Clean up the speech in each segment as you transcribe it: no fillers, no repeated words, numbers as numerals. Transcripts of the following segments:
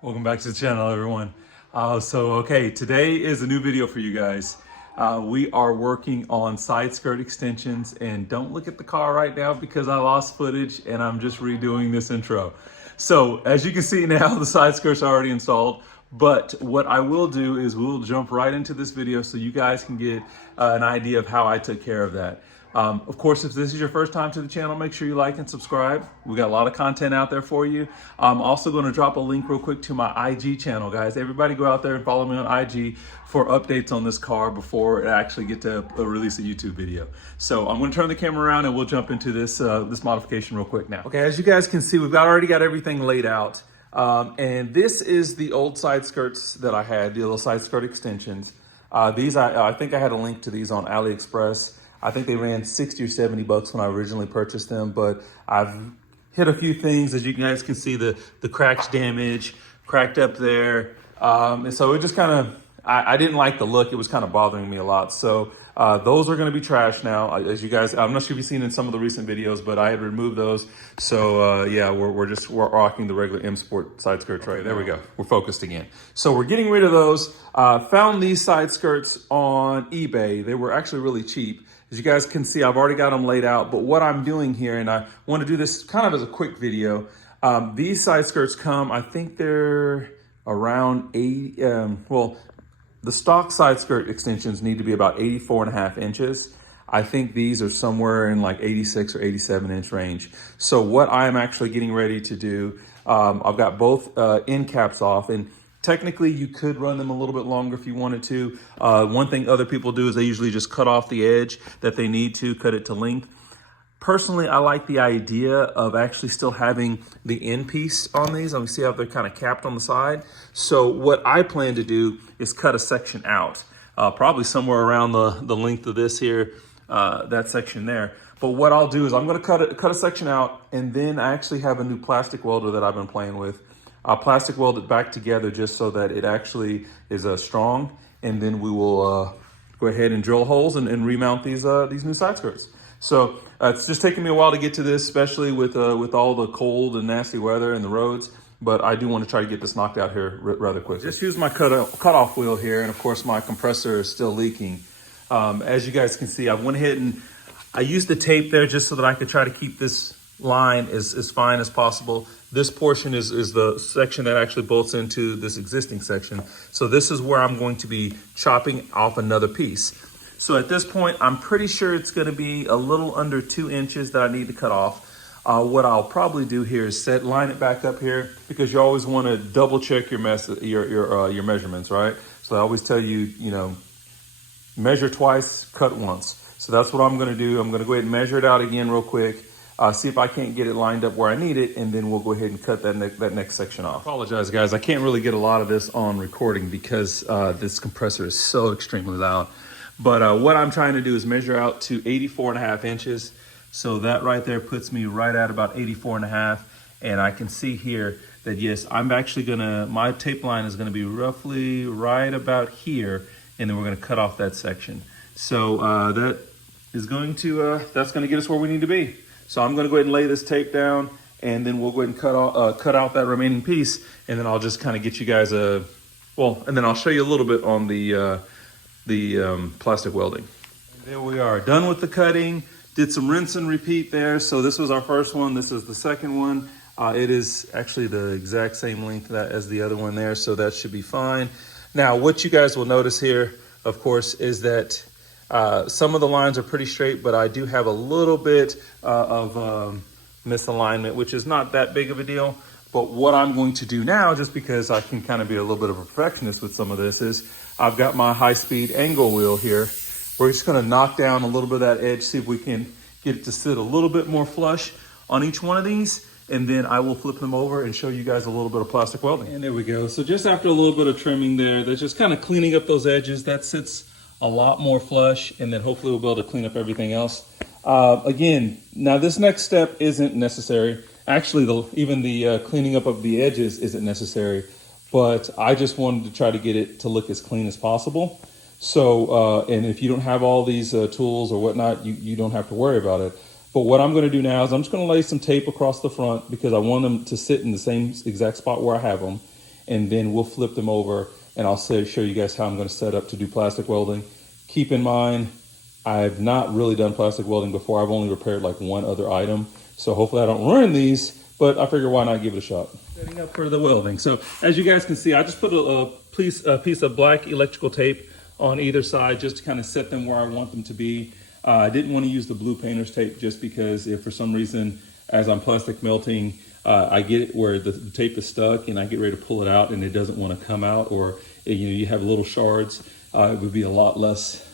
Welcome back to the channel, everyone. Okay, today is a new video for you guys. We are working on side skirt extensions, and don't look at the car right now because I lost footage and I'm just redoing this intro. So as you can see now, the side skirts are already installed, but what I will do is we'll jump right into this video so you guys can get an idea of how I took care of that. Of course, if this is your first time to the channel, make sure you like and subscribe. We got a lot of content out there for you. I'm also going to drop a link real quick to my IG channel, guys. Everybody go out there and follow me on IG for updates on this car before it actually get to release a YouTube video. So I'm going to turn the camera around and we'll jump into this this modification real quick now. Okay, as you guys can see, we've already got everything laid out. And this is the old side skirts that I had, the little side skirt extensions. These, I think I had a link to these on AliExpress. I think they ran 60 or 70 bucks when I originally purchased them, but I've hit a few things. As you guys can see, the cracks damage, cracked up there. And so it just kind of, I didn't like the look. It was kind of bothering me a lot. So those are going to be trashed now. As you guys, I'm not sure if you've seen in some of the recent videos, but I had removed those. So yeah, we're rocking the regular M Sport side skirts right there. We go. We're focused again. So we're getting rid of those. Found these side skirts on eBay. They were actually really cheap. As you guys can see, I've already got them laid out, but what I'm doing here, and I want to do this kind of as a quick video, these side skirts come, I think they're around 80, well, the stock side skirt extensions need to be about 84.5 inches. I think these are somewhere in like 86 or 87 inch range. So what I'm actually getting ready to do, I've got both end caps off, and technically, you could run them a little bit longer if you wanted to. One thing other people do is they usually just cut off the edge that they need to, cut it to length. Personally, I like the idea of actually still having the end piece on these. Let me see how they're kind of capped on the side. So what I plan to do is cut a section out, probably somewhere around the length of this here, that section there. But what I'll do is I'm gonna cut a section out, and then I actually have a new plastic welder that I've been playing with. I'll plastic weld it back together just so that it actually is strong, and then we will go ahead and drill holes and remount these new side skirts. So it's just taking me a while to get to this, especially with all the cold and nasty weather and the roads. But I do want to try to get this knocked out here rather quickly. Just use my cutoff wheel here, and of course my compressor is still leaking. As you guys can see, I went ahead and I used the tape there just so that I could try to keep this line as fine as possible. This portion is the section that actually bolts into this existing section. So this is where I'm going to be chopping off another piece. So at this point, I'm pretty sure it's going to be a little under 2 inches that I need to cut off. What I'll probably do here is line it back up here, because you always want to double check your measurements, right? So I always tell you, measure twice, cut once. So that's what I'm going to do. I'm going to go ahead and measure it out again real quick. See if I can't get it lined up where I need it, and then we'll go ahead and cut that next section off. Apologize, guys. I can't really get a lot of this on recording because this compressor is so extremely loud. But what I'm trying to do is measure out to 84.5 inches. So that right there puts me right at about 84.5. And I can see here that, yes, I'm actually my tape line is gonna be roughly right about here, and then we're gonna cut off that section. So that's gonna get us where we need to be. So I'm gonna go ahead and lay this tape down, and then we'll go ahead and cut out that remaining piece, and then I'll just kind of get you guys and then I'll show you a little bit on the plastic welding. And there we are, done with the cutting. Did some rinse and repeat there. So this was our first one. This is the second one. It is actually the exact same length as the other one there, so that should be fine. Now, what you guys will notice here, of course, is that some of the lines are pretty straight, but I do have a little bit of misalignment, which is not that big of a deal. But what I'm going to do now, just because I can kind of be a little bit of a perfectionist with some of this, is I've got my high-speed angle wheel here. We're just going to knock down a little bit of that edge, see if we can get it to sit a little bit more flush on each one of these, and then I will flip them over and show you guys a little bit of plastic welding. And there we go. So just after a little bit of trimming there, that's just kind of cleaning up those edges. That sits a lot more flush, and then hopefully we'll be able to clean up everything else. Again, now this next step isn't necessary. Actually, even the cleaning up of the edges isn't necessary, but I just wanted to try to get it to look as clean as possible. So, and if you don't have all these tools or whatnot, you don't have to worry about it. But what I'm gonna do now is I'm just gonna lay some tape across the front because I want them to sit in the same exact spot where I have them. and then we'll flip them over and I'll show you guys how I'm going to set up to do plastic welding. Keep in mind, I've not really done plastic welding before. I've only repaired like one other item. So hopefully I don't ruin these, but I figure why not give it a shot. Setting up for the welding. So as you guys can see, I just put a piece of black electrical tape on either side just to kind of set them where I want them to be. I didn't want to use the blue painter's tape just because if for some reason, as I'm plastic melting, I get it where the tape is stuck and I get ready to pull it out and it doesn't want to come out, or you have little shards, it would be a lot less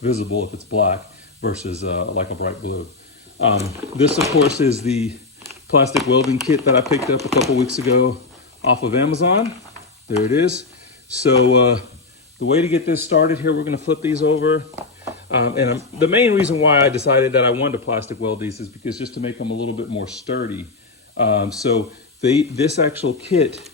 visible if it's black versus like a bright blue. This of course is the plastic welding kit that I picked up a couple weeks ago off of Amazon. There it is. So the way to get this started here, we're going to flip these over. The main reason why I decided that I wanted to plastic weld these is because just to make them a little bit more sturdy. This actual kit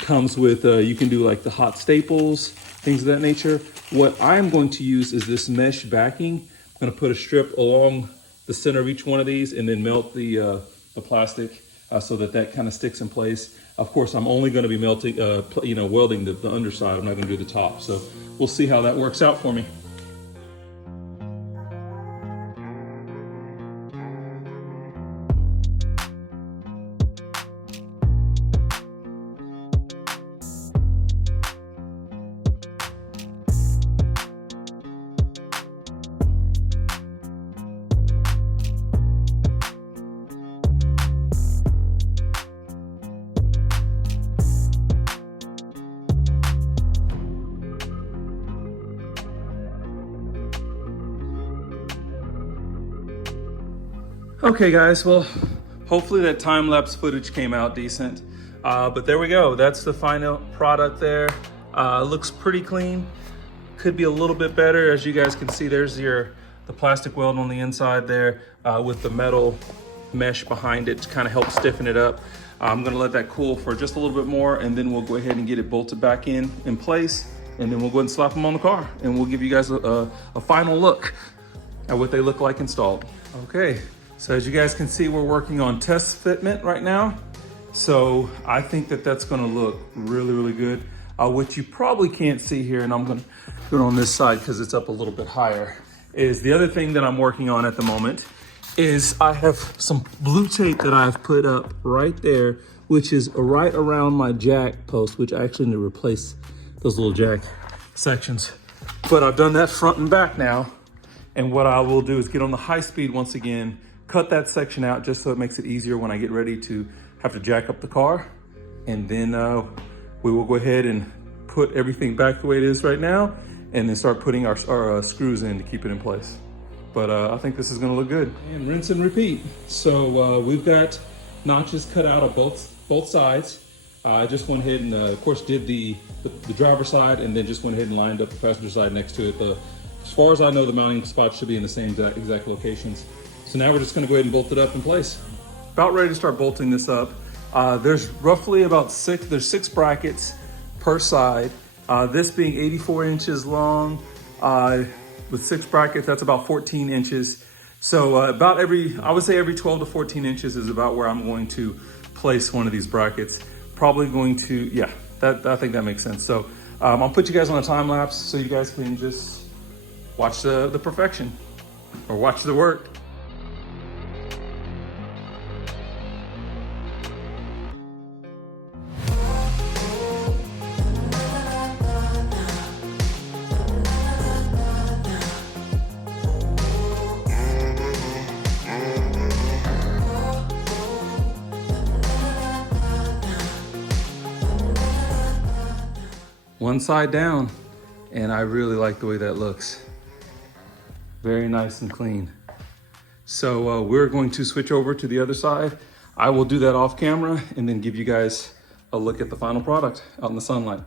comes with, you can do like the hot staples, things of that nature. What I'm going to use is this mesh backing. I'm going to put a strip along the center of each one of these and then melt the plastic so that kind of sticks in place. Of course, I'm only going to be melting, welding the underside. I'm not going to do the top. So we'll see how that works out for me. Okay guys, well, hopefully that time-lapse footage came out decent. But there we go, that's the final product there. Looks pretty clean. Could be a little bit better. As you guys can see, there's the plastic weld on the inside there with the metal mesh behind it to kind of help stiffen it up. I'm gonna let that cool for just a little bit more and then we'll go ahead and get it bolted back in place, and then we'll go ahead and slap them on the car and we'll give you guys a final look at what they look like installed. Okay. So as you guys can see, we're working on test fitment right now. So I think that that's gonna look really, really good. What you probably can't see here, and I'm gonna do it on this side because it's up a little bit higher, is the other thing that I'm working on at the moment is I have some blue tape that I've put up right there, which is right around my jack post, which I actually need to replace those little jack sections. But I've done that front and back now. And what I will do is get on the high speed once again, cut that section out just so it makes it easier when I get ready to have to jack up the car. And then we will go ahead and put everything back the way it is right now and then start putting our screws in to keep it in place. But I think this is gonna look good. And rinse and repeat. So we've got notches cut out of both sides. I just went ahead and of course did the driver's side and then just went ahead and lined up the passenger side next to it. As far as I know, the mounting spots should be in the same exact locations. So now we're just gonna go ahead and bolt it up in place. About ready to start bolting this up. There's roughly about there's six brackets per side. This being 84 inches long, with six brackets, that's about 14 inches. So I would say every 12 to 14 inches is about where I'm going to place one of these brackets. Probably going to, yeah, I think that makes sense. So I'll put you guys on a time lapse so you guys can just watch the perfection or watch the work. One side down, and I really like the way that looks. Very nice and clean. So we're going to switch over to the other side. I will do that off camera and then give you guys a look at the final product out in the sunlight.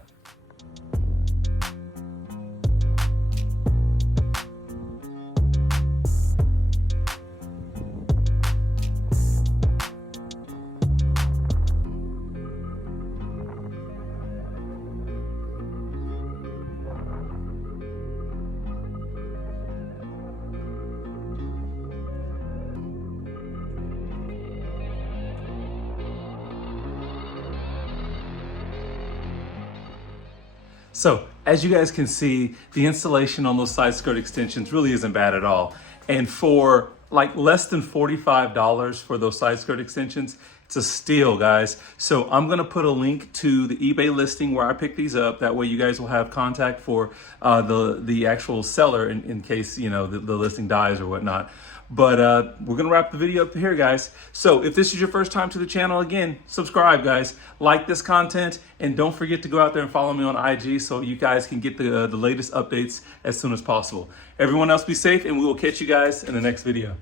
So as you guys can see, the installation on those side skirt extensions really isn't bad at all. And for like less than $45 for those side skirt extensions, it's a steal, guys. So I'm gonna put a link to the eBay listing where I picked these up. That way you guys will have contact for the actual seller in case, you know, the listing dies or whatnot. But we're gonna wrap the video up here, guys. So if this is your first time to the channel, again, subscribe, guys. Like this content, and don't forget to go out there and follow me on IG so you guys can get the latest updates as soon as possible. Everyone else be safe, and we will catch you guys in the next video.